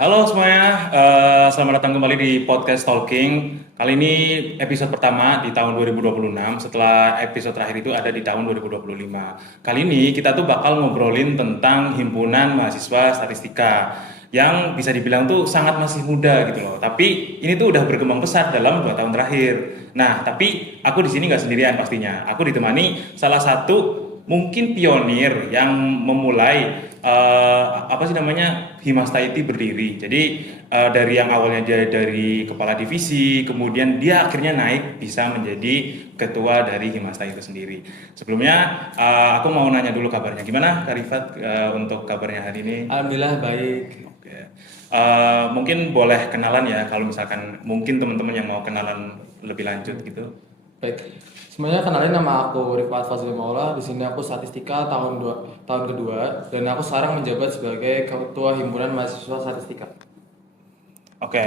Halo semuanya, selamat datang kembali di podcast Talking. Kali ini episode pertama di tahun 2026, setelah episode terakhir itu ada di tahun 2025. Kali ini kita tuh bakal ngobrolin tentang himpunan mahasiswa statistika yang bisa dibilang tuh sangat masih muda gitu loh. Tapi ini tuh udah berkembang pesat dalam 2 tahun terakhir. Nah, tapi aku di sini nggak sendirian pastinya. Aku ditemani salah satu mungkin pionir yang memulai apa sih namanya Himasta IT berdiri. Jadi dari yang awalnya dia dari kepala divisi, kemudian dia akhirnya naik bisa menjadi ketua dari Himasta itu sendiri. Sebelumnya aku mau nanya dulu kabarnya. Gimana Kak Rifat untuk kabarnya hari ini? Alhamdulillah baik. Oke. Mungkin boleh kenalan ya kalau misalkan mungkin teman-teman yang mau kenalan lebih lanjut gitu. Baik. Semuanya kenalin, nama aku Rifat Fazli Maula. Di sini aku statistika tahun kedua dan aku sekarang menjabat sebagai ketua himpunan mahasiswa statistika. Oke,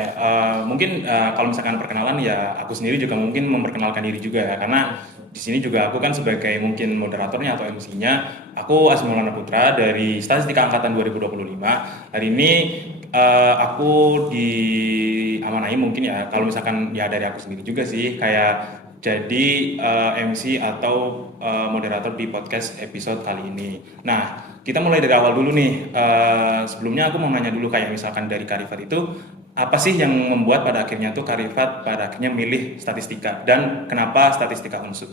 mungkin kalau misalkan perkenalan ya aku sendiri juga mungkin memperkenalkan diri juga ya karena di sini juga aku kan sebagai mungkin moderatornya atau MC-nya. Aku Asmi Maulana Putra dari Statistika Angkatan 2025. Hari ini aku diamanai mungkin ya kalau misalkan ya dari aku sendiri juga sih kayak jadi MC atau moderator di podcast episode kali ini. Nah, kita mulai dari awal dulu nih. Sebelumnya aku mau nanya dulu kayak misalkan dari Karifat itu apa sih yang membuat pada akhirnya tuh Karifat pada akhirnya milih statistika dan kenapa statistika unsur?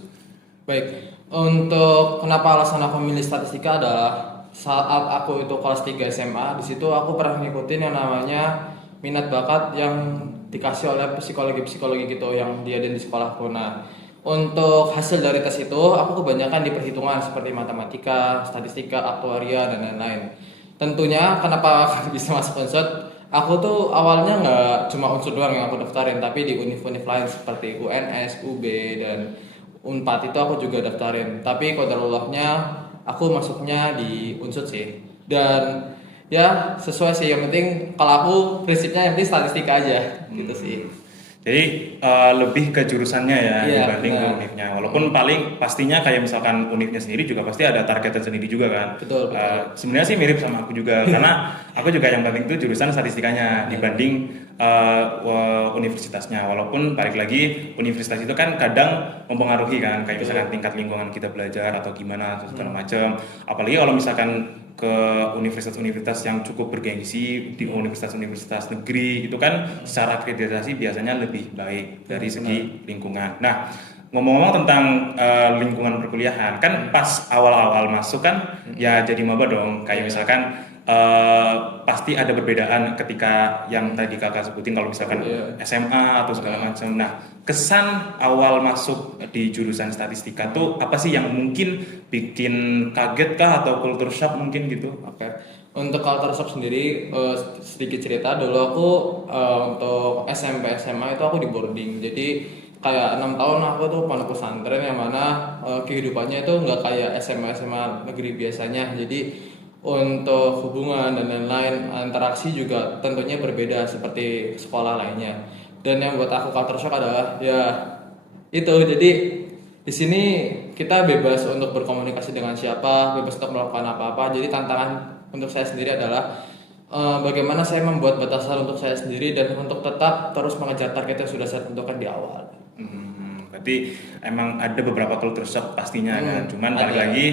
Baik. Untuk kenapa alasan aku memilih statistika adalah saat aku itu kelas 3 SMA, di situ aku pernah ngikutin yang namanya minat bakat yang dikasih oleh psikologi-psikologi gitu yang dia ada di sekolahku. Nah, untuk hasil dari tes itu aku kebanyakan di perhitungan seperti matematika, statistika, aktuaria dan lain-lain. Tentunya kenapa bisa masuk unsur? Aku tuh awalnya nggak cuma unsur doang yang aku daftarin, tapi di univ-univ lain seperti UNS, UB dan Unpad itu aku juga daftarin. Tapi qadarullahnya aku masuknya di unsur sih. Dan ya sesuai sih, yang penting kalau aku prinsipnya yang penting statistika aja gitu sih. Jadi lebih ke jurusannya ya Iya, dibanding ke benar. univnya. Walaupun paling pastinya kayak misalkan univnya sendiri juga pasti ada targetan sendiri juga kan. Betul, betul. Sebenarnya sih mirip sama aku juga karena aku juga yang penting itu jurusan statistikanya dibanding universitasnya. Walaupun balik lagi universitas itu kan kadang mempengaruhi kan kayak misalkan tingkat lingkungan kita belajar atau gimana atau segala macam. Apalagi kalau misalkan ke universitas-universitas yang cukup bergengsi di universitas-universitas negeri itu kan secara akreditasi biasanya lebih baik dari segi lingkungan. Nah, ngomong-ngomong tentang lingkungan perkuliahan kan pas awal-awal masuk kan ya jadi maba dong kayak misalkan pasti ada perbedaan ketika yang tadi kakak sebutin kalau misalkan SMA atau segala macam. Nah, kesan awal masuk di jurusan statistika tuh apa sih yang mungkin bikin kaget kah atau culture shock mungkin gitu? Oke. Untuk culture shock sendiri, sedikit cerita dulu aku untuk SMP SMA itu aku di boarding. Jadi kayak 6 tahun aku tuh pondok pesantren yang mana kehidupannya itu nggak kayak SMA SMA negeri biasanya. Jadi untuk hubungan dan lain-lain, interaksi juga tentunya berbeda seperti sekolah lainnya. Dan yang buat aku culture shock adalah ya itu, jadi di sini kita bebas untuk berkomunikasi dengan siapa, bebas untuk melakukan apa-apa. Jadi tantangan untuk saya sendiri adalah bagaimana saya membuat batasan untuk saya sendiri dan untuk tetap terus mengejar target yang sudah saya tentukan di awal. Berarti emang ada beberapa culture shock pastinya kan. Cuman balik ada. lagi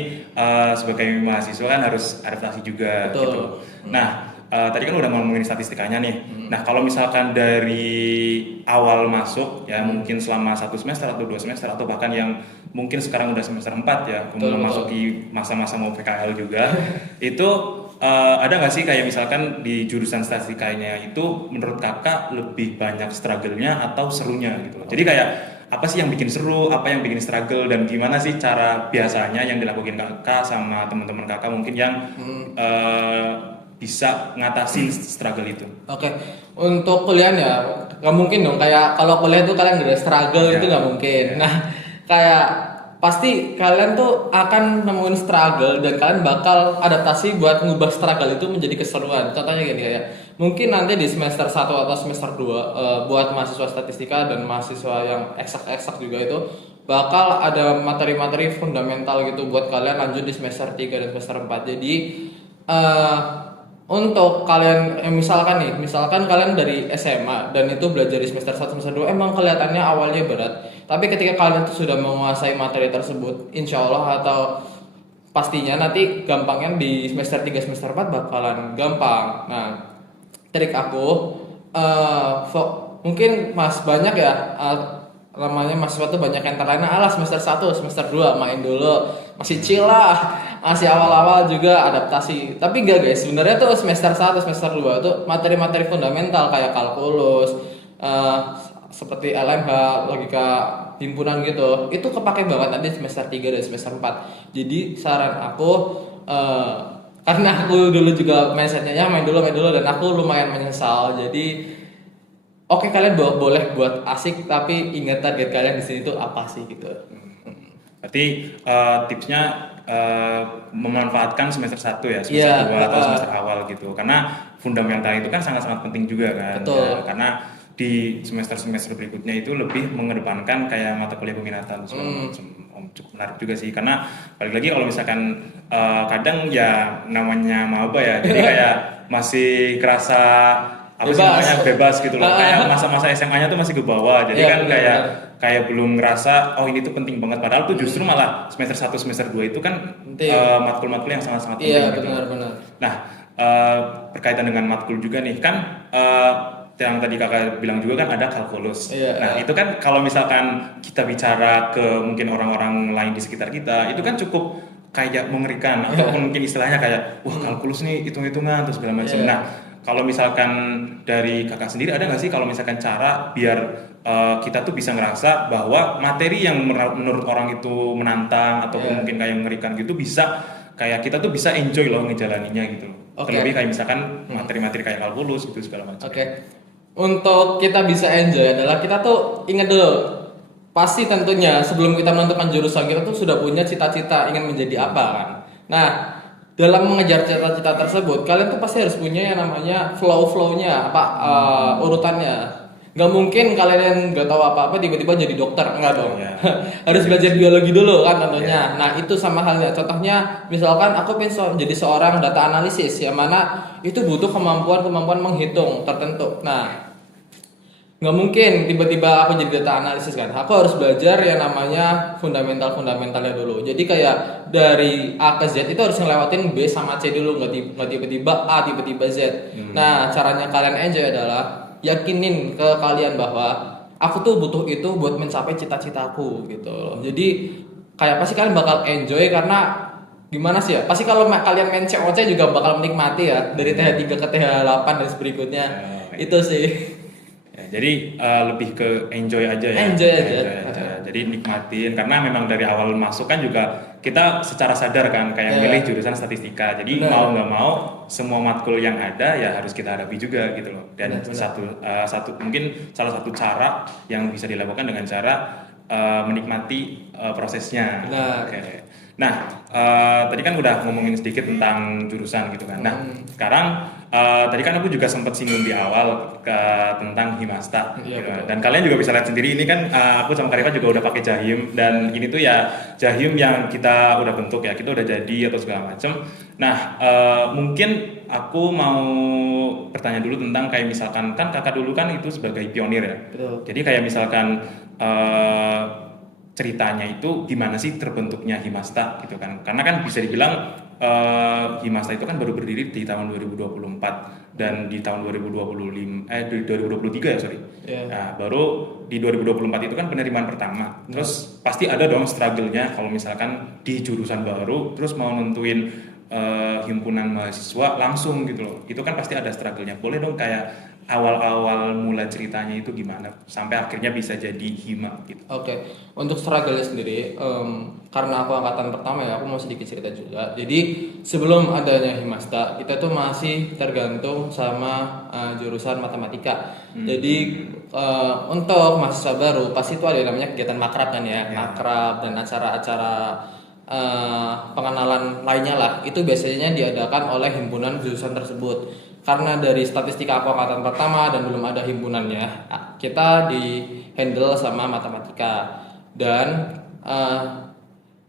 sebagai mahasiswa kan harus adaptasi juga Betul. gitu. Nah, tadi kan udah ngomongin statistikanya nih. Nah, kalau misalkan dari awal masuk ya mungkin selama 1 semester atau 2 semester atau bahkan yang mungkin sekarang udah semester 4 ya, kemudian memasuki masa-masa mau PKL juga, itu ada nggak sih kayak misalkan di jurusan statistikanya itu menurut kakak lebih banyak struggle-nya atau serunya gitu. Jadi kayak apa sih yang bikin seru, apa yang bikin struggle dan gimana sih cara biasanya yang dilakukan kakak sama teman-teman kakak mungkin yang bisa ngatasin struggle itu? Oke, untuk kuliah ya nggak mungkin dong. Kayak kalau kuliah tuh kalian nggak ada struggle itu nggak mungkin. Nah, kayak pasti kalian tuh akan nemuin struggle dan kalian bakal adaptasi buat ngubah struggle itu menjadi keseruan. Contohnya gini, kayak mungkin nanti di semester 1 atau semester 2 buat mahasiswa statistika dan mahasiswa yang eksak-eksak juga itu bakal ada materi-materi fundamental gitu buat kalian lanjut di semester 3 dan semester 4. Jadi Untuk kalian misalkan kalian dari SMA dan itu belajar di semester 1 semester 2 emang kelihatannya awalnya berat. Tapi ketika kalian tuh sudah menguasai materi tersebut, insya Allah atau pastinya nanti gampangnya di semester 3 semester 4 bakalan gampang. Nah, trik aku mungkin Mas banyak ya namanya mahasiswa tuh banyak yang terlena semester 1 semester 2 main dulu masih chill lah, masih awal-awal juga adaptasi. Tapi enggak guys, sebenarnya tuh semester 1 semester 2 tuh materi-materi fundamental kayak kalkulus seperti LMH, logika himpunan gitu itu kepake banget nanti semester 3 dan semester 4. Jadi saran aku karena aku dulu juga mindsetnya main dulu dan aku lumayan menyesal. Jadi oke, kalian boleh buat asik, tapi ingat target kalian di sini tuh apa sih gitu. Berarti tipsnya memanfaatkan semester 1 ya, semester Iya, 2 atau semester awal gitu. Karena fundamental itu kan sangat-sangat penting juga kan. betul. Ya, karena di semester-semester berikutnya itu lebih mengedepankan kayak mata kuliah peminatan segala macam. Cukup menarik juga sih, karena balik lagi kalau misalkan kadang ya namanya maba ya, jadi kayak masih kerasa apa sih Bebas. namanya bebas gitu loh, kayak masa-masa SMA-nya tuh masih ke bawah, jadi Iya, kan benar, kayak belum ngerasa oh ini tuh penting banget, padahal tuh justru malah semester 1 semester 2 itu kan Penting. matkul-matkul yang sangat-sangat penting Iya, gitu. benar. Nah, berkaitan dengan matkul juga nih kan yang tadi kakak bilang juga kan ada kalkulus. Iya, Nah itu kan kalau misalkan kita bicara ke mungkin orang-orang lain di sekitar kita, itu kan cukup kayak mengerikan ataupun mungkin istilahnya kayak wah kalkulus nih hitung-hitungan terus segala macam. Iya. Nah kalau misalkan dari kakak sendiri ada nggak sih kalau misalkan cara biar kita tuh bisa ngerasa bahwa materi yang menurut orang itu menantang ataupun mungkin kayak mengerikan gitu bisa kayak kita tuh bisa enjoy loh ngejalaninnya gitu loh. Oke. Terlebih kayak misalkan materi-materi kayak kalkulus gitu segala macam. Oke. Untuk kita bisa enjoy adalah kita tuh ingat dulu. Pasti tentunya sebelum kita menentukan jurusan kita tuh sudah punya cita-cita ingin menjadi apa kan. Nah, dalam mengejar cita-cita tersebut kalian tuh pasti harus punya yang namanya flow-nya urutannya. Gak mungkin kalian gak tahu apa-apa tiba-tiba jadi dokter, enggak dong. Iya. Harus belajar biologi dulu kan tentunya. Nah itu sama halnya. Contohnya misalkan aku pengen jadi seorang data analisis yang mana itu butuh kemampuan menghitung tertentu. Nah nggak mungkin tiba-tiba aku jadi data analisis kan. Aku harus belajar yang namanya fundamentalnya dulu. Jadi kayak dari A ke Z itu harus ngelewatin B sama C dulu, nggak tiba-tiba A tiba-tiba Z. Nah caranya kalian enjoy adalah yakinin ke kalian bahwa aku tuh butuh itu buat mencapai cita-citaku gitu loh. Jadi kayak pasti kalian bakal enjoy karena gimana sih ya? Pasti kalau kalian main COC juga bakal menikmati ya dari TH3 ke TH8 dan berikutnya. Itu sih. Ya, jadi lebih ke enjoy aja ya. Enjoy aja. Jadi nikmatin karena memang dari awal masuk kan juga kita secara sadar kan kayak milih jurusan statistika. Jadi mau nggak mau semua matkul yang ada ya harus kita hadapi juga gitu loh. Dan mungkin salah satu cara yang bisa dilakukan dengan cara menikmati prosesnya. Oke. Nah, tadi kan udah ngomongin sedikit tentang jurusan gitu kan. Nah, sekarang tadi kan aku juga sempat singgung di awal tentang Himasta. Iya, Gitu. Dan kalian juga bisa lihat sendiri ini kan aku sama Karifah juga udah pakai Jahim dan ini tuh ya Jahim yang kita udah bentuk ya, kita udah jadi atau segala macam. Nah, mungkin aku mau bertanya dulu tentang kayak misalkan kan kakak dulu kan itu sebagai pionir ya. Betul. Jadi kayak misalkan ceritanya itu gimana sih terbentuknya Himasta gitu kan, karena kan bisa dibilang Himasta itu kan baru berdiri di tahun 2024 dan di tahun 2023 ya sorry. Nah, baru di 2024 itu kan penerimaan pertama, terus pasti ada dong struggle-nya kalau misalkan di jurusan baru terus mau nentuin himpunan mahasiswa langsung gitu loh, itu kan pasti ada struggle-nya. Boleh dong kayak awal-awal mula ceritanya itu gimana sampai akhirnya bisa jadi Hima gitu. Oke. Untuk struggle sendiri, karena aku angkatan pertama ya, aku mau sedikit cerita juga. Jadi sebelum adanya Himasta, kita tuh masih tergantung sama jurusan matematika. Jadi untuk mahasiswa baru pasti itu ada yang namanya kegiatan makrab kan ya, makrab dan acara-acara pengenalan lainnya lah. Itu biasanya diadakan oleh himpunan jurusan tersebut. Karena dari statistika aku angkatan pertama dan belum ada himpunannya, kita di handle sama matematika. Dan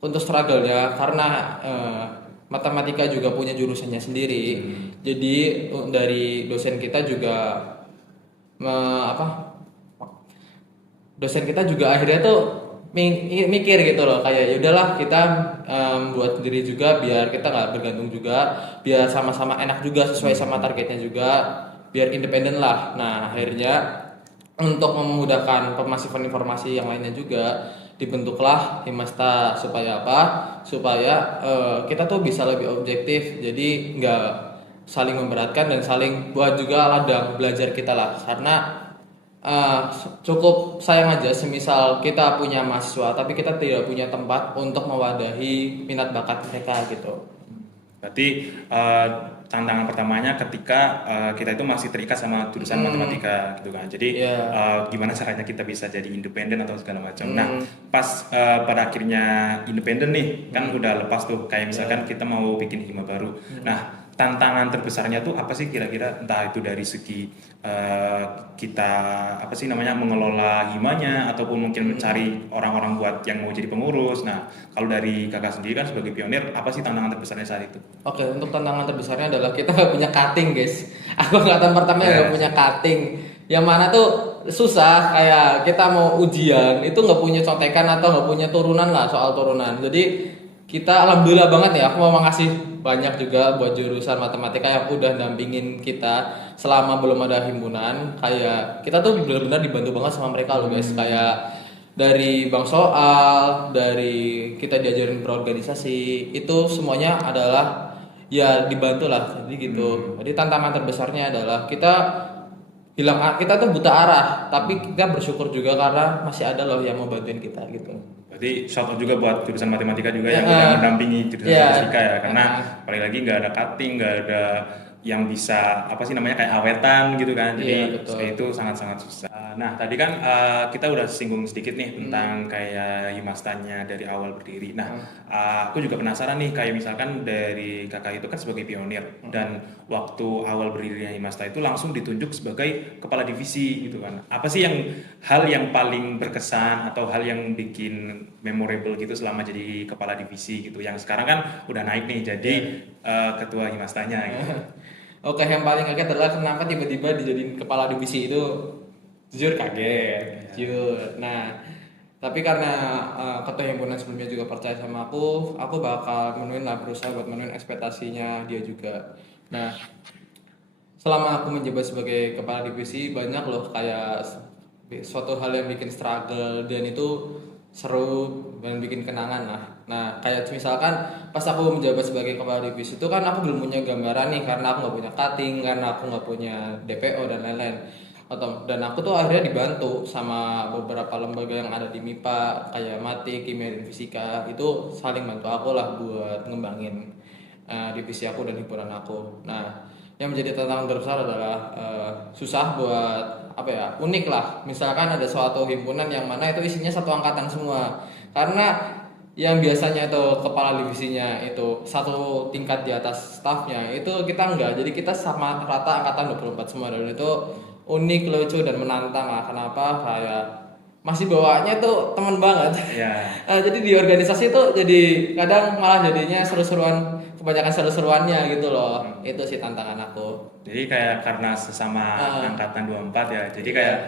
untuk struggle-nya karena matematika juga punya jurusannya sendiri. Jadi dari dosen kita juga apa? Dosen kita juga akhirnya tuh mikir gitu loh, kayak yaudahlah kita buat sendiri juga biar kita nggak bergantung juga, biar sama-sama enak juga sesuai sama targetnya juga, biar independen lah. Nah akhirnya untuk memudahkan pemasifan informasi yang lainnya juga dibentuklah Himasta, supaya apa? Supaya kita tuh bisa lebih objektif, jadi nggak saling memberatkan dan saling buat juga ladang belajar kita lah. Karena cukup sayang aja semisal kita punya mahasiswa tapi kita tidak punya tempat untuk mewadahi minat bakat mereka gitu. Berarti tantangan pertamanya ketika kita itu masih terikat sama jurusan matematika gitu kan. Jadi Iya. gimana caranya kita bisa jadi independen atau segala macam. Nah, pas pada akhirnya independen nih, kan udah lepas tuh kayak misalkan kita mau bikin hima baru. Nah, tantangan terbesarnya tuh apa sih kira-kira, entah itu dari segi kita apa sih namanya mengelola himanya ataupun mungkin mencari orang-orang buat yang mau jadi pengurus. Nah, kalau dari kakak sendiri kan sebagai pionir, apa sih tantangan terbesarnya saat itu? Oke, untuk tantangan terbesarnya adalah kita nggak punya cutting, guys. Aku angkatan pertama nggak punya cutting. Yang mana tuh susah, kayak kita mau ujian itu nggak punya contekan atau nggak punya turunan lah, soal turunan. Jadi kita alhamdulillah banget ya, aku mau makasih banyak juga buat jurusan matematika yang udah dampingin kita selama belum ada himpunan. Kayak kita tuh benar-benar dibantu banget sama mereka loh guys, kayak dari bank soal, dari kita diajarin berorganisasi, itu semuanya adalah ya dibantu lah, jadi gitu. Jadi tantangan terbesarnya adalah kita tuh buta arah, tapi kita bersyukur juga karena masih ada loh yang mau bantuin kita gitu. Berarti shout out juga buat jurusan matematika juga yang Ya, udah mendampingi jurusan ya. statistika ya, karena paling lagi nggak ada cutting, nggak ada yang bisa apa sih namanya kayak awetan gitu kan, Iya, jadi betul. itu sangat-sangat susah. Nah tadi kan kita udah singgung sedikit nih tentang kayak Himastanya dari awal berdiri. Nah aku juga penasaran nih, kayak misalkan dari kakak itu kan sebagai pionir dan waktu awal berdirinya Himasta itu langsung ditunjuk sebagai kepala divisi gitu kan. Apa sih hal yang paling berkesan atau hal yang bikin memorable gitu selama jadi kepala divisi gitu, yang sekarang kan udah naik nih jadi ketua Himastanya gitu. Oke, yang paling kaget adalah kenapa tiba-tiba dijadiin kepala divisi itu. Jujur kaget, jujur. Nah, tapi karena ketua himpunan sebelumnya juga percaya sama aku bakal menuin lah, berusaha buat menuin ekspektasinya dia juga. Nah, selama aku menjabat sebagai kepala divisi banyak loh kayak suatu hal yang bikin struggle dan itu seru dan bikin kenangan lah. Nah kayak misalkan pas aku menjabat sebagai kepala divisi itu kan aku belum punya gambaran nih, karena aku nggak punya cutting, karena aku nggak punya DPO dan lain-lain. Dan aku tuh akhirnya dibantu sama beberapa lembaga yang ada di MIPA kayak Matik, Kimia dan Fisika, itu saling bantu aku lah buat ngembangin divisi aku dan himpunan aku. Nah yang menjadi tantangan terbesar adalah susah buat apa ya, unik lah, misalkan ada suatu himpunan yang mana itu isinya satu angkatan semua, karena yang biasanya itu kepala divisinya itu satu tingkat di atas stafnya, itu kita enggak, jadi kita sama rata angkatan 24 semua, dan itu unik, lucu dan menantang lah. Kenapa? Kayak masih bawaannya tuh temen banget. Ya. Jadi di organisasi tuh jadi kadang malah jadinya seru-seruan, kebanyakan seru-seruannya gitu loh. Itu sih tantangan aku. Jadi kayak karena sesama angkatan 24 ya. Jadi kayak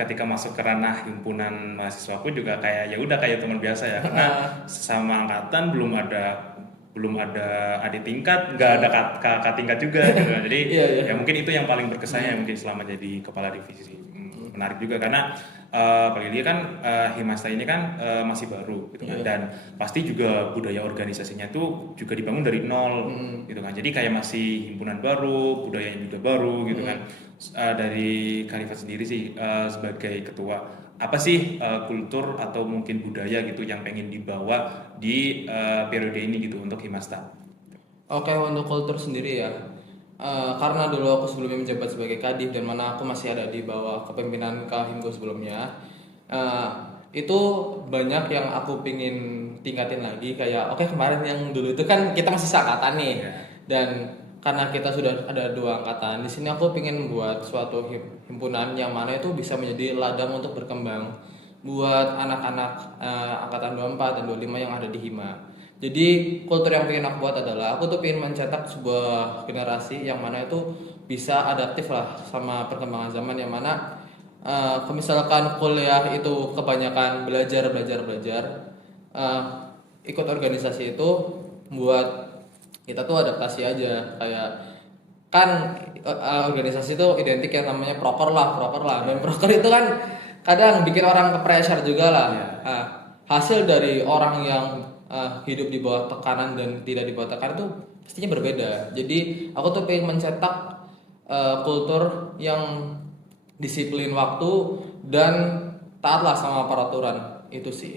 ketika masuk ke ranah himpunan mahasiswa aku juga kayak ya udah kayak teman biasa ya. Karena sesama angkatan belum ada adik tingkat, nggak ada kakak tingkat juga gitu. Jadi Iya, iya. ya mungkin itu yang paling berkesan ya mungkin selama jadi kepala divisi. Menarik juga karena paling dia kan Himasta ini kan masih baru gitu kan, dan pasti juga budaya organisasinya tuh juga dibangun dari nol gitu kan, jadi kayak masih himpunan baru, budayanya juga baru gitu kan. Dari Khalifat sendiri sih sebagai ketua, apa sih kultur atau mungkin budaya gitu yang pengen dibawa di periode ini gitu untuk Himasta? Oke, untuk kultur sendiri ya. Karena dulu aku sebelumnya menjabat sebagai kadif dan mana aku masih ada di bawah kepemimpinan Kahimgo sebelumnya, itu banyak yang aku pingin tingkatin lagi. Kayak oke, kemarin yang dulu itu kan kita masih seangkatan nih, dan karena kita sudah ada 2 angkatan di sini, aku pingin buat suatu himpunan yang mana itu bisa menjadi ladang untuk berkembang buat anak-anak angkatan 24 dan 25 yang ada di Hima. Jadi kultur yang pengen aku buat adalah aku tuh pengen mencetak sebuah generasi yang mana itu bisa adaptif lah sama perkembangan zaman, yang mana misalkan kuliah itu kebanyakan belajar, eh, ikut organisasi itu buat kita tuh adaptasi aja. Kayak kan organisasi itu identik yang namanya proker lah, dan proker itu kan kadang bikin orang ke-pressure juga lah. Iya. Hasil dari orang yang hidup di bawah tekanan dan tidak di bawah tekanan itu pastinya berbeda. Jadi aku tuh pengen mencetak kultur yang disiplin waktu dan taatlah sama peraturan itu sih.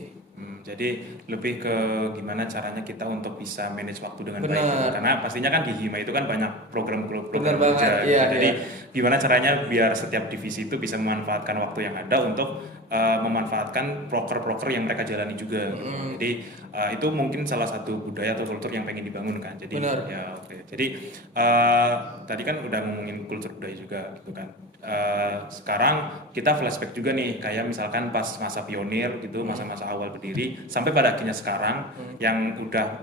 Jadi lebih ke gimana caranya kita untuk bisa manage waktu dengan baik Bener. gitu. Karena pastinya kan di Hima itu kan banyak program-program Bener banget, kerja gitu. iya, Jadi iya. gimana caranya biar setiap divisi itu bisa memanfaatkan waktu yang ada untuk memanfaatkan proker-proker yang mereka jalani juga gitu. Jadi itu mungkin salah satu budaya atau kultur yang pengen dibangun kan. Jadi Bener. ya oke. Jadi tadi kan udah ngomongin kultur budaya juga gitu kan. Sekarang kita flashback juga nih, kayak misalkan pas masa pionir gitu, masa-masa awal berdiri sampai pada akhirnya sekarang yang udah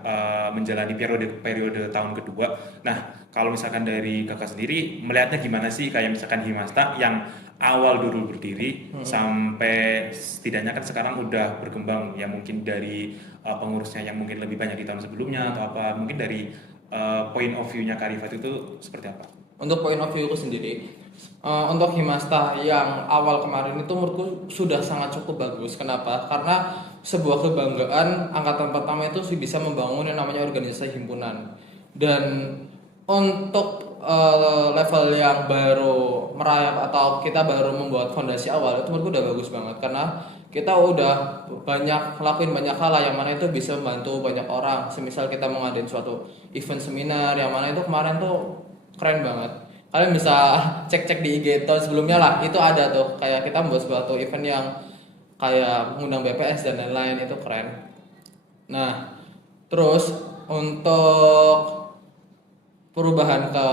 menjalani periode tahun kedua. Nah, kalau misalkan dari kakak sendiri melihatnya gimana sih, kayak misalkan Himasta yang awal dulu berdiri sampai setidaknya kan sekarang udah berkembang ya, mungkin dari pengurusnya yang mungkin lebih banyak di tahun sebelumnya atau apa, mungkin dari point of view-nya Kak Rifat itu seperti apa? Untuk point of view ku sendiri, untuk Himasta yang awal kemarin itu menurutku sudah sangat cukup bagus. Kenapa? Karena sebuah kebanggaan angkatan pertama itu sih bisa membangun yang namanya organisasi himpunan. Dan untuk level yang baru merayap atau kita baru membuat fondasi awal itu menurutku udah bagus banget, karena kita udah banyak lakuin banyak hal lah yang mana itu bisa membantu banyak orang. Semisal kita mau ngadain suatu event seminar yang mana itu kemarin tuh keren banget. Kalian bisa cek-cek di IG tahun sebelumnya lah, itu ada tuh kayak kita membuat suatu event yang kayak mengundang BPS dan lain-lain, itu keren. Nah, terus untuk perubahan ke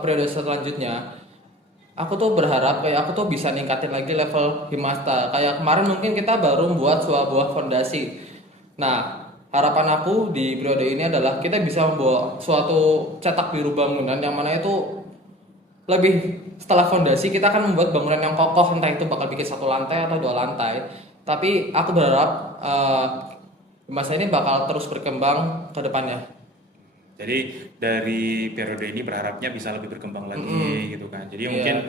periode selanjutnya, aku tuh berharap kayak aku tuh bisa ningkatin lagi level Himasta. Kayak kemarin mungkin kita baru membuat sebuah fondasi. Nah, harapan aku di periode ini adalah kita bisa membawa suatu cetak biru bangunan yang mana itu lebih, setelah fondasi kita akan membuat bangunan yang kokoh, entah itu bakal bikin satu lantai atau dua lantai. Tapi aku berharap masa ini bakal terus berkembang ke depannya. Jadi dari periode ini berharapnya bisa lebih berkembang lagi gitu kan. Jadi Iya.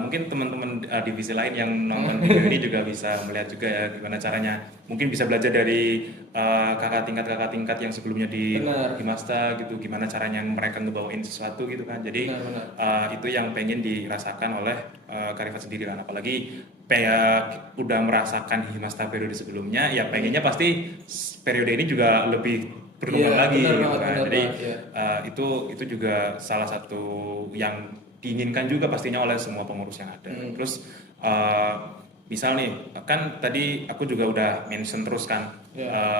mungkin teman-teman divisi lain yang nonton video ini juga bisa melihat juga ya gimana caranya. Mungkin bisa belajar dari kakak tingkat yang sebelumnya di Benar. Himasta gitu, gimana caranya mereka ngebawain sesuatu gitu kan. Jadi Benar. itu yang pengen dirasakan oleh Kak Rifat sendiri kan. Apalagi udah merasakan Himasta periode sebelumnya, ya pengennya pasti periode ini juga lebih berkembang Iya, lagi benar gitu banget, kan. benar Jadi banget, iya. itu juga salah satu yang diinginkan juga pastinya oleh semua pengurus yang ada. Terus misal nih kan tadi aku juga udah mention terus kan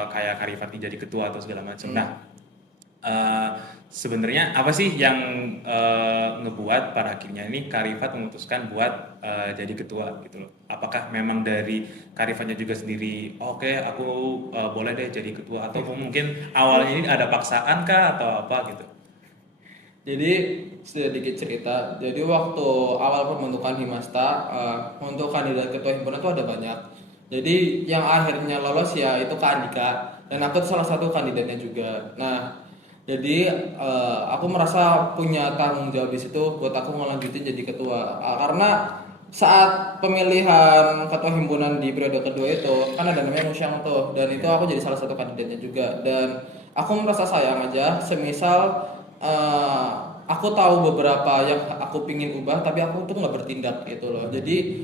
kayak Karifat jadi ketua atau segala macam. Nah, sebenarnya apa sih yang ngebuat pada akhirnya ini Karifat memutuskan buat jadi ketua gitu loh? Apakah memang dari Karifatnya juga sendiri, oke aku boleh deh jadi ketua, atau mungkin awalnya ini ada paksaan kah atau apa gitu? Jadi sedikit cerita. Jadi waktu awal pembentukan Himasta, untuk kandidat ketua himpunan itu ada banyak. Jadi yang akhirnya lolos ya itu Kak Andika, dan aku tuh salah satu kandidatnya juga. Nah, jadi aku merasa punya tanggung jawab di situ buat aku ngelanjutin jadi ketua. Karena saat pemilihan ketua himpunan di periode kedua itu kan ada namanya Musyang tuh, dan itu aku jadi salah satu kandidatnya juga. Dan aku merasa sayang aja semisal eh, aku tahu beberapa yang aku pingin ubah tapi aku tuh nggak bertindak gitu loh. Jadi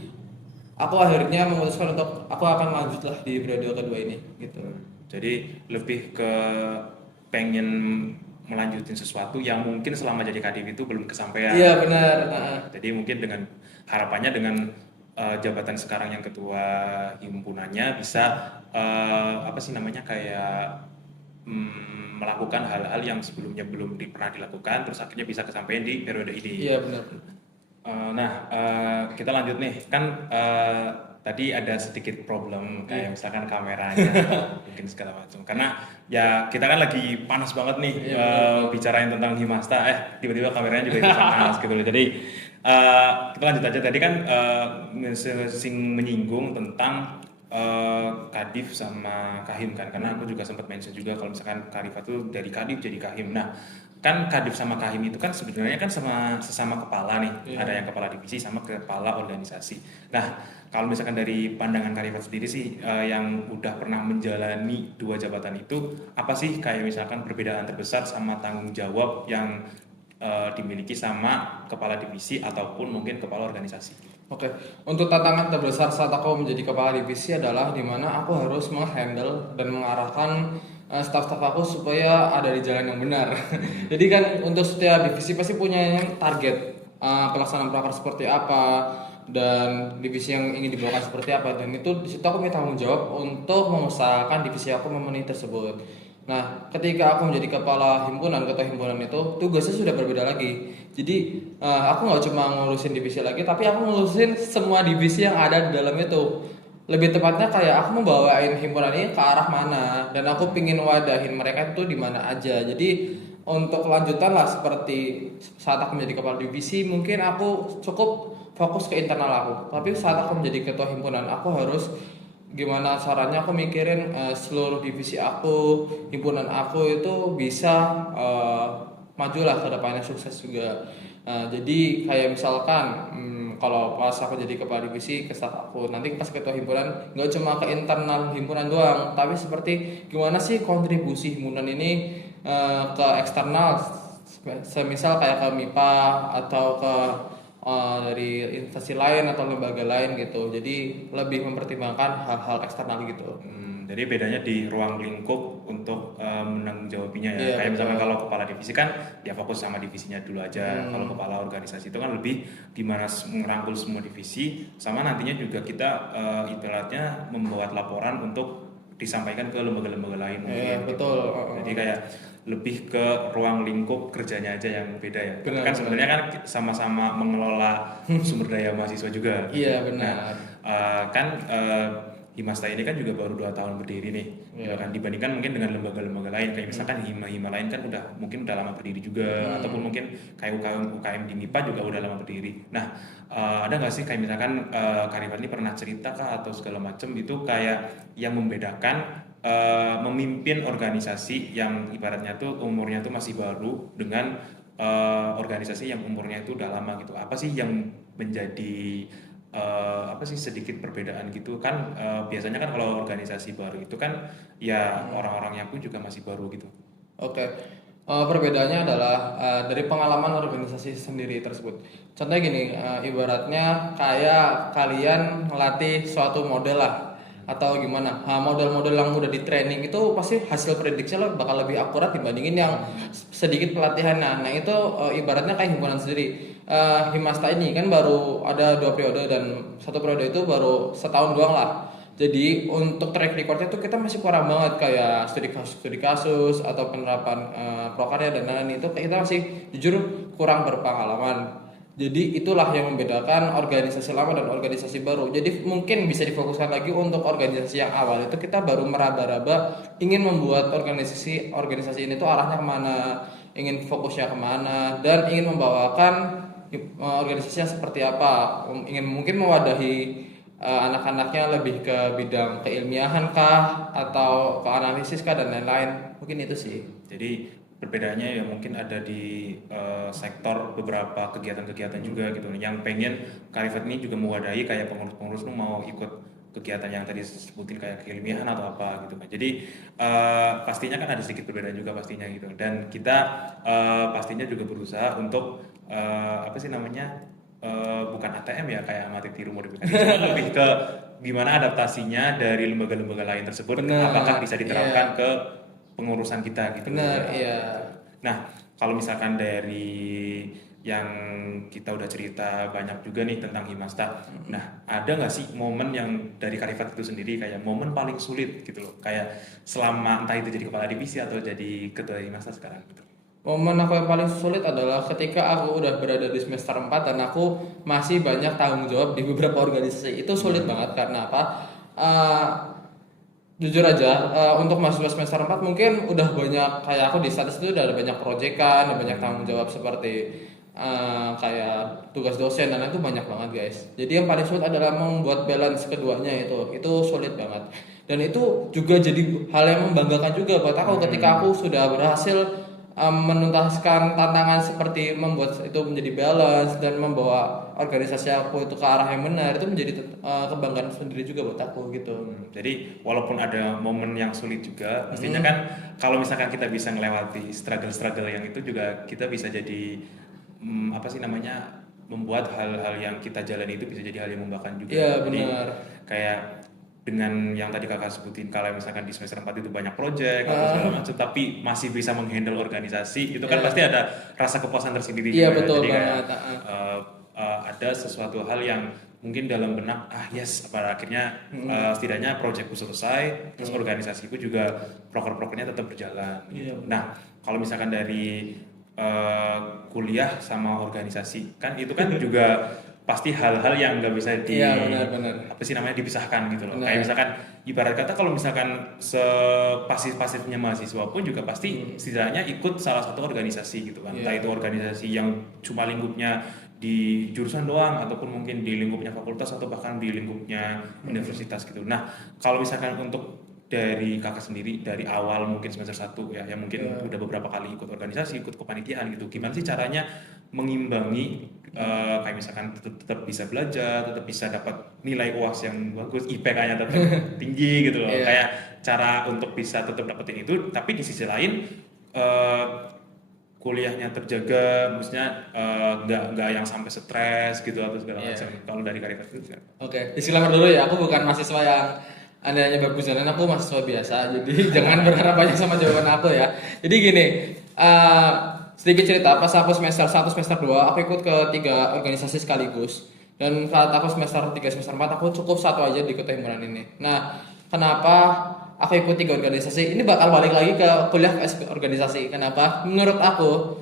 aku akhirnya memutuskan untuk aku akan lanjut lah di periode kedua ini gitu. Jadi lebih ke pengen melanjutin sesuatu yang mungkin selama jadi kadif itu belum kesampaian. Iya benar. Jadi mungkin dengan harapannya dengan jabatan sekarang yang ketua himpunannya bisa apa sih namanya kayak melakukan hal-hal yang sebelumnya belum pernah dilakukan, terus akhirnya bisa kesampaian di periode ini. Iya benar. Nah, kita lanjut nih. Kan tadi ada sedikit problem kayak misalkan kameranya mungkin segala macam. Karena ya kita kan lagi panas banget nih bicarain tentang Himasta, tiba-tiba kameranya juga ikutan panas gitu loh. Jadi kita lanjut aja. Tadi kan menyinggung tentang Kadif sama Kahim kan, karena aku juga sempat mention juga kalau misalkan Karifat tuh dari Kadif jadi Kahim. Nah, kan Kadif sama Kahim itu kan sebenarnya kan sesama kepala nih, ada yang kepala divisi sama kepala organisasi. Nah, kalau misalkan dari pandangan Karifat sendiri sih, yang udah pernah menjalani dua jabatan itu, apa sih kayak misalkan perbedaan terbesar sama tanggung jawab yang dimiliki sama kepala divisi ataupun mungkin kepala organisasi? Oke, untuk tantangan terbesar saat aku menjadi kepala divisi adalah di mana aku harus menghandle dan mengarahkan staf-staf aku supaya ada di jalan yang benar. Jadi kan untuk setiap divisi pasti punya target pelaksanaan praker seperti apa dan divisi yang ingin dibawakan seperti apa, dan itu di situ aku punya tanggung jawab untuk mengusahakan divisi aku memenuhi tersebut. Nah, ketika aku menjadi kepala himpunan, ketua himpunan itu tugasnya sudah berbeda lagi. Jadi aku nggak cuma ngurusin divisi lagi, tapi aku ngurusin semua divisi yang ada di dalam itu. Lebih tepatnya kayak aku membawain himpunan ini ke arah mana, dan aku pingin wadahin mereka itu di mana aja. Jadi untuk kelanjutan lah, seperti saat aku menjadi kepala divisi, mungkin aku cukup fokus ke internal aku. Tapi saat aku menjadi ketua himpunan, aku harus gimana caranya aku mikirin seluruh divisi aku, himpunan aku itu bisa majulah ke depannya, sukses juga. Jadi kayak misalkan kalau pas aku jadi kepala divisi ke staff aku, nanti pas ketua himpunan nggak cuma ke internal himpunan doang, tapi seperti gimana sih kontribusi himpunan ini ke eksternal, semisal kayak ke MIPA atau ke dari instansi lain atau lembaga lain gitu. Jadi lebih mempertimbangkan hal-hal eksternal gitu. Jadi bedanya di ruang lingkup untuk menanggung jawabinya ya. Iya, Kayak misalkan betul. kalau kepala divisi kan ya fokus sama divisinya dulu aja. Kalau kepala organisasi itu kan lebih di mana merangkul semua divisi, sama nantinya juga kita ibaratnya membuat laporan untuk disampaikan ke lembaga-lembaga lain Iya, mungkin gitu. betul. Jadi kayak lebih ke ruang lingkup kerjanya aja yang beda ya. Tapi Benar, kan sebenarnya kan sama-sama mengelola sumber daya mahasiswa juga. Iya, Nah, benar. kan Himasta ini kan juga baru 2 tahun berdiri nih, ya kan, dibandingkan mungkin dengan lembaga-lembaga lain kayak misalkan hima-hima lain kan mungkin udah lama berdiri juga, ataupun mungkin kayak UKM di MIPA juga udah lama berdiri. Nah, ada nggak sih kayak misalkan Karifan ini pernah cerita kah atau segala macam itu kayak yang membedakan memimpin organisasi yang ibaratnya tuh umurnya tuh masih baru dengan organisasi yang umurnya itu udah lama gitu. Apa sih yang menjadi apa sih sedikit perbedaan gitu kan, biasanya kan kalau organisasi baru itu kan ya orang-orangnya pun juga masih baru gitu. Oke. Perbedaannya adalah dari pengalaman organisasi sendiri tersebut. Contohnya gini, ibaratnya kayak kalian ngelatih suatu model lah, atau gimana. Model-model yang udah di training itu pasti hasil prediksinya bakal lebih akurat dibandingin yang sedikit pelatihannya. Nah itu ibaratnya kayak himpunan sendiri. Himasta ini kan baru ada 2 periode, dan satu periode itu baru setahun doang lah. Jadi untuk track recordnya tuh kita masih kurang banget, kayak studi kasus atau penerapan prokarya dan lain-lain, itu kita masih jujur kurang berpengalaman. Jadi itulah yang membedakan organisasi lama dan organisasi baru. Jadi mungkin bisa difokuskan lagi untuk organisasi yang awal itu kita baru meraba-raba ingin membuat organisasi ini tuh arahnya kemana, ingin fokusnya kemana, dan ingin membawakan organisasinya seperti apa, ingin mungkin mewadahi anak-anaknya lebih ke bidang keilmiahan kah atau ke analisis kah dan lain-lain, mungkin itu sih. Jadi perbedaannya ya mungkin ada di sektor beberapa kegiatan-kegiatan juga gitu, yang pengen Karifat ini juga mewadahi kayak pengurus-pengurus lu mau ikut kegiatan yang tadi sebutin kayak keilmiahan atau apa gitu kan. Jadi pastinya kan ada sedikit perbedaan juga pastinya gitu, dan kita pastinya juga berusaha untuk apa sih namanya, bukan ATM ya kayak mati tiru modifikasi, cuma lebih ke gimana adaptasinya dari lembaga-lembaga lain tersebut, Benar, apakah bisa diterapkan iya. ke pengurusan kita gitu Benar, ya. iya. Nah, kalau misalkan dari yang kita udah cerita banyak juga nih tentang Himasta. Nah, ada nggak sih momen yang dari Karifat itu sendiri kayak momen paling sulit gitu loh, kayak selama entah itu jadi kepala divisi atau jadi ketua Himasta sekarang gitu? Momen aku yang paling sulit adalah ketika aku udah berada di semester 4 dan aku masih banyak tanggung jawab di beberapa organisasi. Itu sulit banget karena apa? Eh, Jujur aja, untuk mahasiswa semester 4 mungkin udah banyak, kayak aku di status itu udah ada banyak proyekan, ada banyak tanggung jawab seperti kayak tugas dosen dan itu banyak banget guys. Jadi yang paling sulit adalah membuat balance keduanya, itu sulit banget. Dan itu juga jadi hal yang membanggakan juga buat aku ketika aku sudah berhasil menuntaskan tantangan seperti membuat itu menjadi balance dan membawa organisasi aku itu ke arah yang benar, itu menjadi kebanggaan sendiri juga buat aku gitu. Jadi walaupun ada momen yang sulit juga, pastinya kan kalau misalkan kita bisa melewati struggle-struggle yang itu juga kita bisa jadi apa sih namanya, membuat hal-hal yang kita jalani itu bisa jadi hal yang membanggakan juga. Iya Jadi benar. kayak dengan yang tadi kakak sebutin, kalau misalkan di semester 4 itu banyak project atau segala macam, tapi masih bisa menghandle organisasi, itu kan pasti ada rasa kepuasan tersendiri Iya juga. betul Jadi kayak banget. ada sesuatu hal yang mungkin dalam benak, yes, pada akhirnya setidaknya proyekku selesai, terus organisasiku juga proker-prokernya tetap berjalan. Iya. Nah, kalau misalkan dari kuliah sama organisasi, kan itu kan juga pasti hal-hal yang nggak bisa Iya benar. apa sih namanya, dipisahkan gitu loh. Benar. Kayak misalkan ibarat kata kalau misalkan sepasif-pasifnya mahasiswa pun juga pasti setidaknya ikut salah satu organisasi gitu kan. Iya. Entah itu organisasi yang cuma lingkupnya di jurusan doang ataupun mungkin di lingkupnya fakultas atau bahkan di lingkupnya universitas gitu. Nah, kalau misalkan untuk dari kakak sendiri dari awal mungkin semester 1 ya, yang mungkin udah beberapa kali ikut organisasi, ikut kepanitiaan gitu, gimana sih caranya mengimbangi kayak misalkan tetap bisa belajar, tetap bisa dapat nilai UAS yang bagus, IPK-nya tetap tinggi gitu loh. Iya. Kayak cara untuk bisa tetap dapetin itu, tapi di sisi lain eh, kuliahnya terjaga, maksudnya nggak yang sampai stres gitu atau segala macam. Kalau dari karir itu kan. Oke, disclaimer dulu ya, aku bukan mahasiswa yang andanya bagus dan aku mahasiswa biasa, jadi jangan berharap banyak sama jawaban aku ya. Jadi gini, sedikit cerita, pas aku semester 1, semester 2, aku ikut ke 3 organisasi sekaligus. Dan saat aku semester 3, semester 4, aku cukup satu aja di ikut himpunan ini. Nah, kenapa aku ikut 3 organisasi? Ini bakal balik lagi ke kuliah organisasi. Kenapa? Menurut aku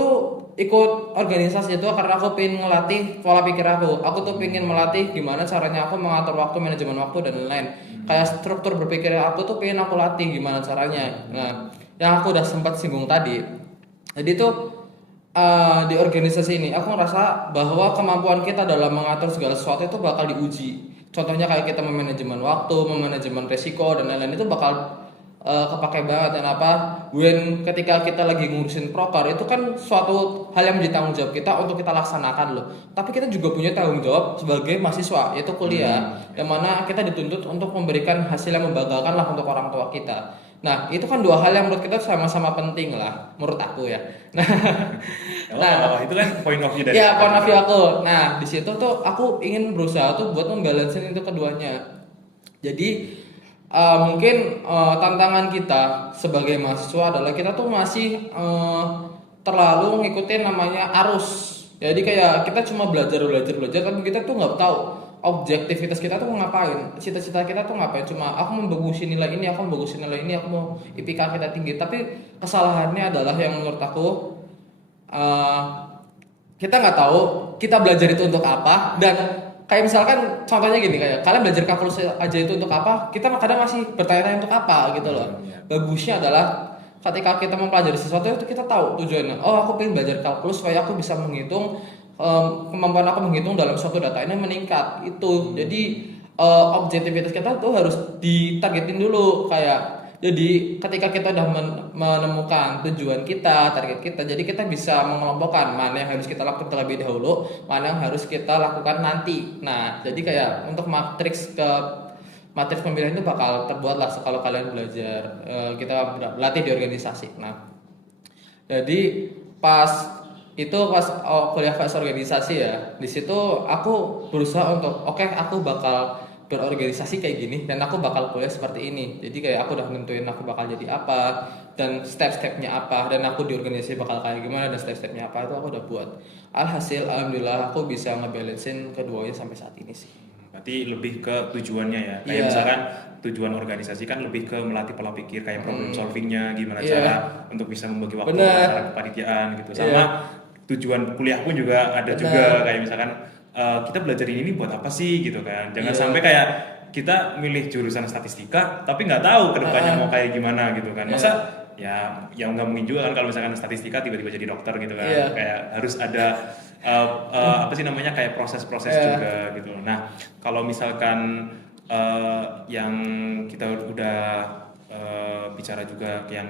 tuh ikut organisasi itu karena aku pengen ngelatih pola pikir aku. Aku tuh pengen melatih gimana caranya aku mengatur waktu, manajemen waktu dan lain-lain. Kayak struktur berpikir aku tuh pengen aku latih gimana caranya. Nah, yang aku udah sempat singgung tadi. Jadi tuh di organisasi ini aku ngerasa bahwa kemampuan kita dalam mengatur segala sesuatu itu bakal diuji. Contohnya kayak kita memanajemen waktu, memanajemen resiko dan lain-lain itu bakal kepake banget. Dan apa, ketika kita lagi ngurusin proker itu kan suatu hal yang menjadi tanggung jawab kita untuk kita laksanakan loh. Tapi kita juga punya tanggung jawab sebagai mahasiswa, yaitu kuliah, yang mana kita dituntut untuk memberikan hasil yang membanggakan lah untuk orang tua kita. Nah, itu kan dua hal yang menurut kita sama-sama penting lah, menurut aku ya. Nah, Itu kan point of view dari ya point of view aku. Nah, di situ tuh aku ingin berusaha tuh buat membalancein itu keduanya. Jadi mungkin tantangan kita sebagai mahasiswa adalah kita tuh masih terlalu ngikutin namanya arus. Jadi kayak kita cuma belajar, tapi kita tuh nggak tahu objektivitas kita tuh mau ngapain, cita-cita kita tuh ngapain. Cuma aku mau bagusin nilai ini, aku mau bagusin nilai ini, aku mau IPK kita tinggi. Tapi kesalahannya adalah yang menurut aku kita nggak tahu kita belajar itu untuk apa. Dan kayak misalkan contohnya gini, kayak kalian belajar kalkulus aja itu untuk apa, kita kadang masih bertanya-tanya untuk apa gitu loh. Bagusnya adalah ketika kita mempelajari sesuatu itu kita tahu tujuannya. Oh, aku pengen belajar kalkulus supaya aku bisa menghitung, kemampuan aku menghitung dalam suatu data ini meningkat itu. Jadi objektivitas kita tuh harus ditargetin dulu. Kayak jadi ketika kita udah menemukan tujuan kita, target kita, jadi kita bisa mengelompokkan mana yang harus kita lakukan terlebih dahulu, mana yang harus kita lakukan nanti. Nah, jadi kayak untuk matriks pemilihan itu bakal terbuat lah kalau kalian belajar, kita berlatih di organisasi. Nah, jadi pas kuliah fase organisasi ya, di situ aku berusaha untuk aku bakal berorganisasi kayak gini dan aku bakal kuliah seperti ini. Jadi kayak aku udah nentuin aku bakal jadi apa dan step-stepnya apa, dan aku di organisasi bakal kayak gimana dan step-stepnya apa, itu aku udah buat. Alhasil alhamdulillah aku bisa ngebalancein keduanya sampai saat ini sih. Berarti lebih ke tujuannya ya. Kayak Iya. misalkan tujuan organisasi kan lebih ke melatih pola pikir kayak problem solvingnya, gimana Iya. cara untuk bisa membagi waktu Benar. antara kepanitiaan gitu. Iya. Sama tujuan kuliah pun juga ada juga Benar. kayak misalkan kita belajar ini buat apa sih gitu kan. Jangan Iya. sampai kayak kita milih jurusan statistika tapi nggak tahu kedepannya mau kayak gimana gitu kan. Masa yang nggak mungkin juga kan kalau misalkan statistika tiba-tiba jadi dokter gitu kan. Iya. Kayak harus ada apa sih namanya kayak proses-proses juga gitu. Nah kalau misalkan yang kita udah bicara juga yang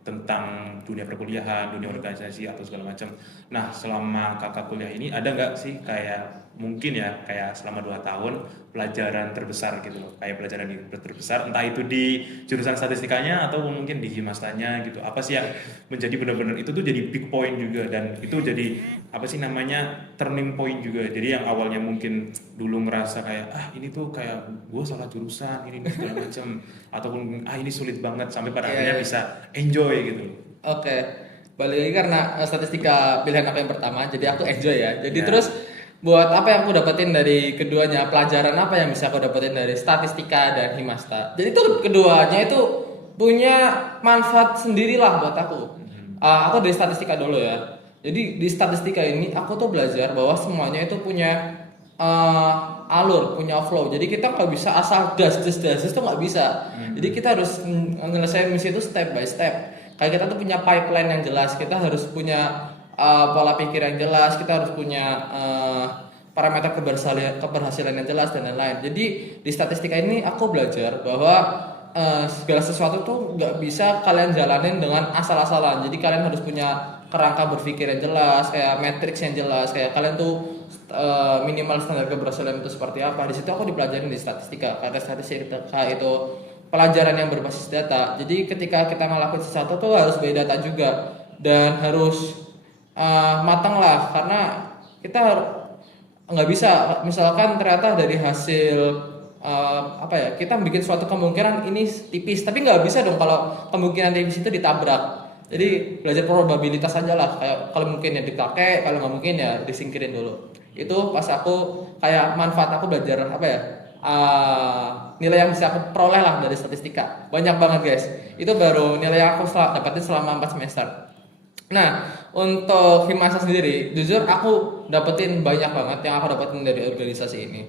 tentang dunia perkuliahan, dunia organisasi atau segala macam. Nah, selama kakak kuliah ini ada nggak sih kayak mungkin ya kayak selama 2 tahun pelajaran terbesar gitu loh, kayak pelajaran terbesar entah itu di jurusan statistikanya atau mungkin di himastanya gitu. Apa sih yang menjadi benar-benar itu tuh jadi big point juga dan itu jadi apa sih namanya turning point juga. Jadi yang awalnya mungkin dulu ngerasa kayak ini tuh kayak gue salah jurusan ini segala macam ataupun ini sulit banget sampai pada akhirnya bisa enjoy gitu. Oke, balik lagi karena statistika pilihan aku yang pertama, jadi aku enjoy ya. Jadi terus buat apa yang aku dapetin dari keduanya, pelajaran apa yang bisa aku dapetin dari statistika dan himasta. Jadi itu keduanya itu punya manfaat sendirilah buat aku. Aku dari statistika dulu ya. Jadi di statistika ini aku tuh belajar bahwa semuanya itu punya alur, punya flow. Jadi kita nggak bisa asal das itu nggak bisa. Jadi kita harus menyelesaikan misi itu step by step. Kayak kita tuh punya pipeline yang jelas. Kita harus punya pola pikir yang jelas. Kita harus punya parameter keberhasilan yang jelas dan lain-lain. Jadi di statistika ini aku belajar bahwa segala sesuatu tuh nggak bisa kalian jalanin dengan asal-asalan. Jadi kalian harus punya kerangka berpikir yang jelas, kayak matriks yang jelas, kayak kalian tuh minimal standar keberhasilan itu seperti apa. Di situ aku dipelajarin di statistika. Karena statistika itu pelajaran yang berbasis data. Jadi ketika kita ngelakuin sesuatu tuh harus by data juga dan harus matang lah, karena kita nggak bisa misalkan ternyata dari hasil kita bikin suatu kemungkinan ini tipis, tapi nggak bisa dong kalau kemungkinan tipis itu ditabrak. Jadi belajar probabilitas aja lah, kayak kalau mungkin ya dipakai, kalau nggak mungkin ya disingkirin dulu. Itu pas aku kayak manfaat aku belajar nilai yang bisa aku peroleh lah dari statistika banyak banget guys. Itu baru nilai yang aku dapatin selama 4 semester. Nah, untuk himasa sendiri, jujur aku dapetin banyak banget yang aku dapetin dari organisasi ini.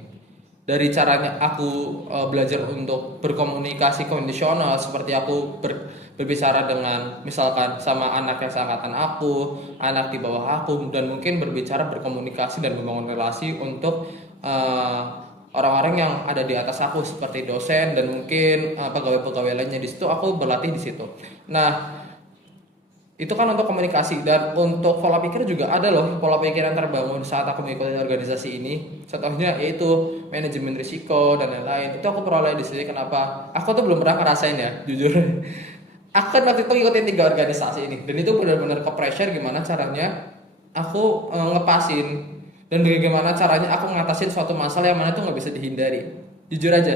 Dari caranya aku belajar untuk berkomunikasi kondisional, seperti aku berbicara dengan misalkan sama anak yang seangkatan aku, anak di bawah aku, dan mungkin berbicara berkomunikasi dan membangun relasi untuk orang-orang yang ada di atas aku seperti dosen dan mungkin pegawai-pegawai lainnya. Di situ aku berlatih di situ. Nah, itu kan untuk komunikasi, dan untuk pola pikir juga ada loh pola pikir yang terbangun saat aku mengikuti organisasi ini. Contohnya yaitu manajemen risiko dan lain-lain. Itu aku peroleh di sini. Kenapa? Aku tuh belum pernah ngerasain ya, jujur. Aku kan waktu itu ngikutin 3 organisasi ini, dan itu benar-benar ke pressure gimana caranya aku ngepasin dan bagaimana caranya aku ngatasin suatu masalah yang mana itu nggak bisa dihindari. Jujur aja,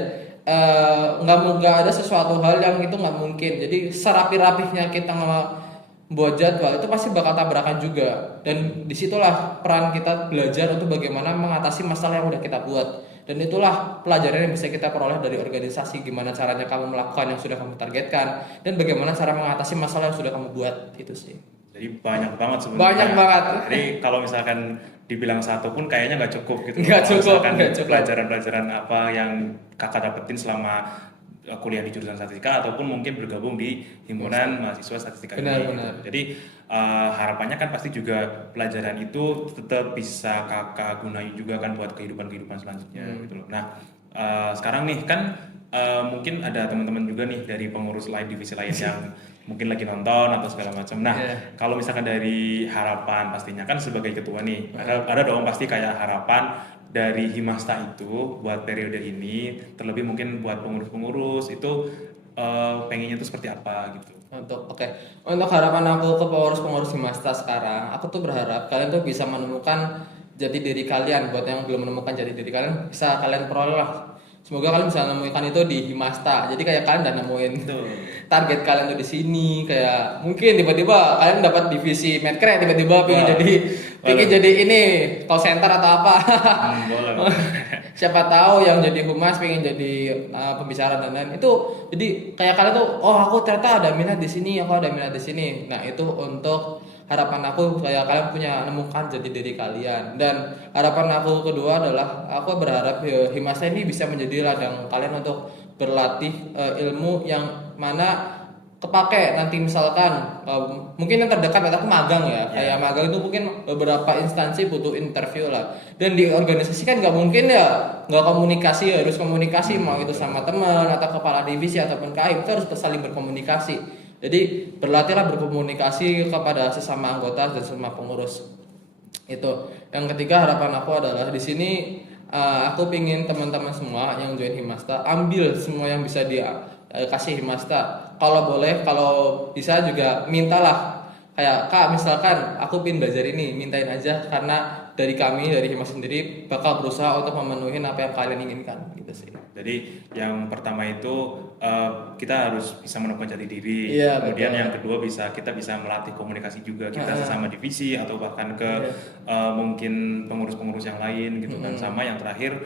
nggak ada sesuatu hal yang itu nggak mungkin. Jadi serapi-rapihnya kita buat jadwal itu pasti bakal tabrakan juga, dan disitulah peran kita belajar untuk bagaimana mengatasi masalah yang udah kita buat. Dan itulah pelajaran yang bisa kita peroleh dari organisasi, gimana caranya kamu melakukan yang sudah kamu targetkan dan bagaimana cara mengatasi masalah yang sudah kamu buat. Itu sih. Jadi banyak banget sebenarnya. Banyak banget. Jadi kalau misalkan dibilang satu pun kayaknya nggak cukup gitu. Nggak cukup. Pelajaran-pelajaran apa yang kakak dapetin selama kuliah di jurusan statistika ataupun mungkin bergabung di himpunan mahasiswa statistika ini. Benar. Jadi harapannya kan pasti juga pelajaran itu tetap bisa kakak gunain juga kan buat kehidupan selanjutnya gitu loh. Nah sekarang nih kan mungkin ada teman-teman juga nih dari pengurus lain, divisi lain yang mungkin lagi nonton atau segala macam. Nah kalau misalkan dari harapan pastinya kan sebagai ketua nih ada dong pasti kayak harapan dari Himasta itu buat periode ini, terlebih mungkin buat pengurus-pengurus itu pengennya itu seperti apa gitu. Untuk harapan aku ke pengurus Himasta sekarang, aku tuh berharap kalian tuh bisa menemukan jati diri kalian. Buat yang belum menemukan jati diri kalian, bisa kalian peroleh lah. Semoga kalian bisa menemukan itu di Himasta. Jadi kayak kalian udah nemuin target kalian tuh di sini. Kayak mungkin tiba-tiba kalian dapat divisi medcre, tiba-tiba pengen jadi Pengen jadi ini call center atau apa. Boleh. Siapa tahu yang jadi humas pengen jadi pembicara dan lain itu. Jadi kayak kalian tuh, oh aku ternyata ada minat di sini, aku ada minat di sini. Nah itu untuk harapan aku kayak kalian punya nemukan jadi diri kalian. Dan harapan aku kedua adalah aku berharap Himasta ini bisa menjadi ladang kalian untuk berlatih ilmu yang mana kepake nanti misalkan mungkin yang terdekat aku magang ya. Kayak magang itu mungkin beberapa instansi butuh interview lah, dan di organisasi kan nggak mungkin ya nggak komunikasi, harus komunikasi mau itu sama teman atau kepala divisi ataupun KAI, itu harus saling berkomunikasi. Jadi berlatihlah berkomunikasi kepada sesama anggota dan sesama pengurus. Itu yang ketiga, harapan aku adalah di sini aku pingin teman-teman semua yang join Himasta ambil semua yang bisa dia kasih Himasta. Kalau boleh, kalau bisa juga mintalah. Kayak Kak, misalkan aku pin belajar ini, mintain aja, karena dari kami dari Himasta sendiri bakal berusaha untuk memenuhi apa yang kalian inginkan gitu sih. Jadi yang pertama itu kita harus bisa menemukan jati diri. Iya, Kemudian betul. yang kedua kita bisa melatih komunikasi juga kita sesama divisi atau bahkan ke mungkin pengurus-pengurus yang lain gitu kan. Sama yang terakhir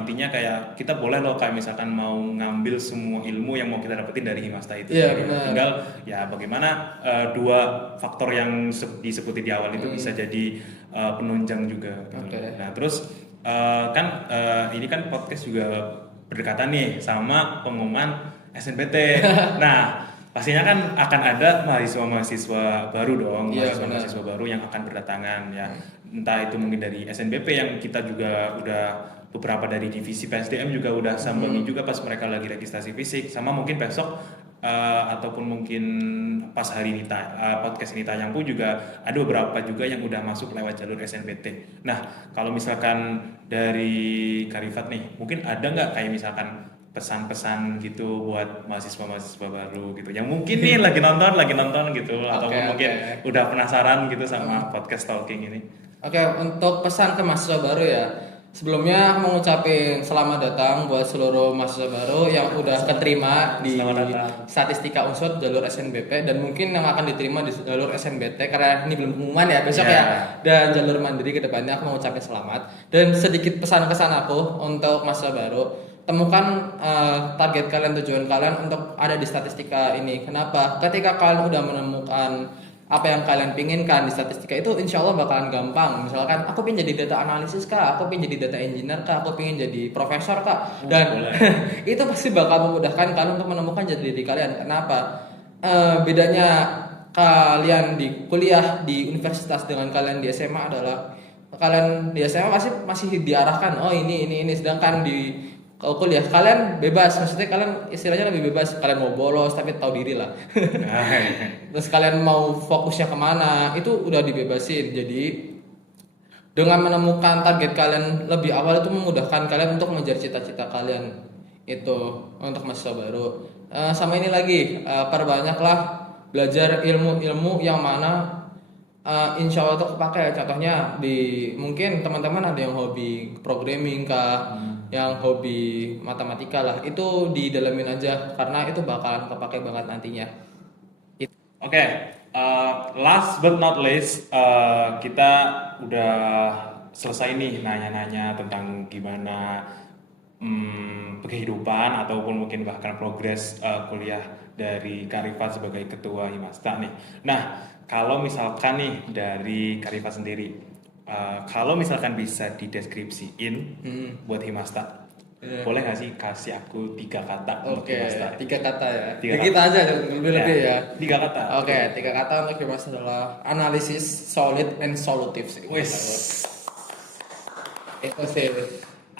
intinya kayak kita boleh loh kayak misalkan mau ngambil semua ilmu yang mau kita dapetin dari Himasta itu Iya, sendiri. benar. Tinggal ya bagaimana dua faktor yang disebutin di awal itu bisa jadi penunjang juga gitu. Oke. Nah, terus ini kan podcast juga berdekatan nih sama pengumuman SNBT. Nah, pastinya kan akan ada mahasiswa-mahasiswa baru dong, Iya, mahasiswa-mahasiswa baru yang akan berdatangan ya. Entah itu mungkin dari SNBP yang kita juga udah beberapa dari divisi PSDM juga udah sambangi juga pas mereka lagi registrasi fisik, sama mungkin besok ataupun mungkin pas hari ini podcast ini tayang pun juga ada beberapa juga yang udah masuk lewat jalur SNBT. Nah, kalau misalkan dari Karifat nih, mungkin ada nggak kayak misalkan pesan-pesan gitu buat mahasiswa-mahasiswa baru gitu yang mungkin nih lagi nonton gitu ataupun mungkin udah penasaran gitu sama podcast Talking ini. Oke, untuk pesan ke mahasiswa baru ya. Sebelumnya aku mau ngucapin selamat datang buat seluruh mahasiswa baru yang udah keterima di statistika Unsur jalur SNBP, dan mungkin yang akan diterima di jalur SNBT karena ini belum pengumuman ya besok ya. Dan jalur mandiri ke depannya, aku mau ngucapin selamat. Dan sedikit pesan-kesan aku untuk mahasiswa baru, temukan target kalian, tujuan kalian untuk ada di statistika ini. Kenapa? Ketika kalian udah menemukan apa yang kalian pinginkan di statistika itu, insya Allah bakalan gampang. Misalkan aku pengen jadi data analisis kak, aku pengen jadi data engineer kak, aku pengen jadi profesor kak, dan itu pasti bakal memudahkan kalian untuk menemukan jati diri kalian. Kenapa? Bedanya kalian di kuliah di universitas dengan kalian di SMA adalah kalian di SMA masih diarahkan, oh ini, sedangkan di kalau kuliah kalian bebas, maksudnya kalian istilahnya lebih bebas, kalian mau bolos tapi tahu diri lah. Terus kalian mau fokusnya kemana itu udah dibebasin. Jadi dengan menemukan target kalian lebih awal itu memudahkan kalian untuk mengejar cita-cita kalian itu untuk mahasiswa baru. Sama ini lagi, perbanyaklah belajar ilmu-ilmu yang mana insya Allah itu kepake. Contohnya mungkin teman-teman ada yang hobi programming kah, yang hobi matematika lah, itu didalamin aja karena itu bakalan kepake banget nantinya. Oke, last but not least, kita udah selesai nih nanya-nanya tentang gimana kehidupan ataupun mungkin bahkan progres kuliah dari Karifat sebagai ketua Himasta nih. Nah, kalau misalkan nih dari Karifat sendiri, kalau misalkan bisa dideskripsiin buat Himasta, boleh nggak sih kasih aku 3 kata untuk Himasta? 3 kata ya. Tiga Kita kata. aja lebih ya. 3 kata. Oke, 3 kata untuk Himasta adalah analisis, solid, and solutif sih. Wes. Itu sih.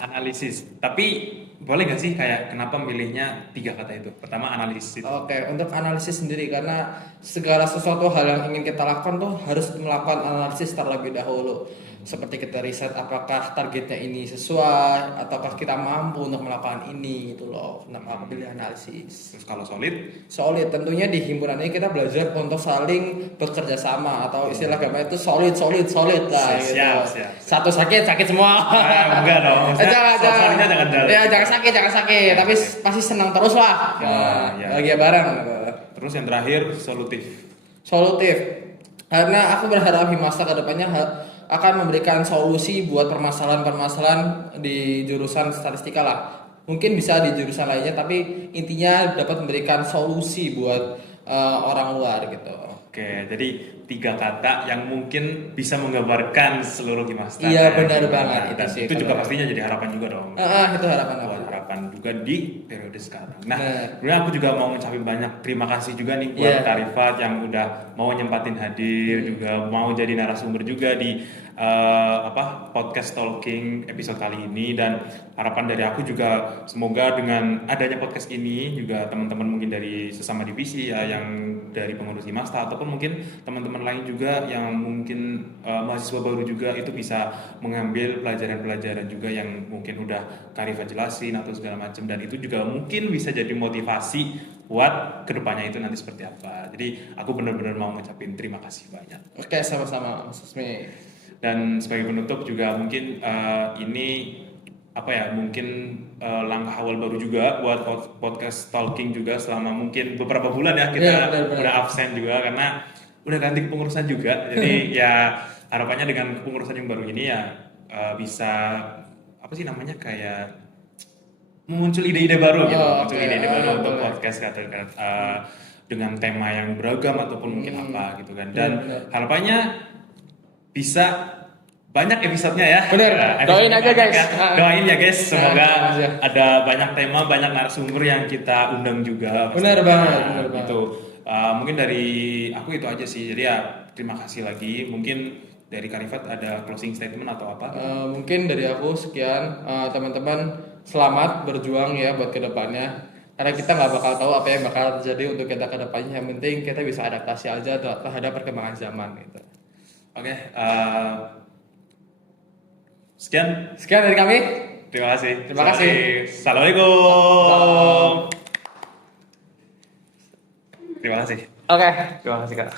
Analisis. Tapi boleh nggak sih kayak kenapa milihnya 3 kata itu? Pertama analisis itu. Oke, untuk analisis sendiri karena segala sesuatu hal yang ingin kita lakukan tuh harus melakukan analisis terlebih dahulu. Seperti kita riset apakah targetnya ini sesuai, ataukah kita mampu untuk melakukan ini, itu loh. Kenapa aku pilih analisis. Terus kalau solid, Solid, tentunya di himpunan ini kita belajar untuk saling bekerja sama, atau istilah gambar itu solid lah. Siap. Satu sakit semua. Enggak dong. Jangan jangan jalan. Ya jangan sakit, tapi pasti senang terus lah. Bahagia bareng. Terus yang terakhir solutif. Solutif, karena aku berharap Himasta kedepannya akan memberikan solusi buat permasalahan-permasalahan di jurusan statistika lah. Mungkin bisa di jurusan lainnya, tapi intinya dapat memberikan solusi buat orang luar gitu. Oke, jadi 3 kata yang mungkin bisa menggambarkan seluruh Himasta. Iya, benar Gimana. banget, itu Dan sih itu juga kalau- pastinya jadi harapan juga dong. Itu harapan aku. Buat harapan juga di periode sekarang. Nah, Benar. sebenarnya aku juga mau ngucapin banyak terima kasih juga nih buat Iya. Kak Rifat yang udah mau nyempatin hadir, juga mau jadi narasumber juga di podcast Talking episode kali ini. Dan harapan dari aku juga semoga dengan adanya podcast ini juga teman-teman mungkin dari sesama divisi ya, yang dari pengurus Himasta ataupun mungkin teman-teman lain juga yang mungkin mahasiswa baru juga itu bisa mengambil pelajaran-pelajaran juga yang mungkin udah Kak Rifat jelasin atau segala macam, dan itu juga mungkin bisa jadi motivasi buat kedepannya itu nanti seperti apa. Jadi aku benar-benar mau ngucapin terima kasih banyak. Oke, sama-sama Mas Susmi. Dan sebagai penutup juga mungkin ini apa ya, mungkin langkah awal baru juga buat podcast Talking juga selama mungkin beberapa bulan ya kita Iya, benar-benar. udah absen juga karena udah ganti kepengurusan juga. Jadi ya harapannya dengan kepengurusan yang baru ini ya bisa apa sih namanya, kayak muncul ide-ide baru gitu, Oh, muncul oke. ide-ide baru untuk Boleh. podcast dengan tema yang beragam ataupun mungkin apa gitu kan. Dan Benar. harapannya bisa banyak episodenya ya. Bener. Doain Episodenya aja, banyak guys. ya. Doain ya guys, semoga aja. ada banyak tema, banyak narasumber yang kita undang juga. Benar pastinya. banget, benar banget. Gitu. Mungkin dari aku itu aja sih. Jadi ya terima kasih lagi. Mungkin dari Karifat ada closing statement atau apa? Mungkin dari aku sekian. Teman-teman selamat berjuang ya buat kedepannya. Karena kita nggak bakal tahu apa yang bakal terjadi untuk kita kedepannya. Yang penting kita bisa adaptasi aja terhadap perkembangan zaman gitu. Oke, sekian. Sekian dari kami. Terima kasih. Terima kasih. Assalamualaikum. Terima kasih. Oke. Terima kasih Kak.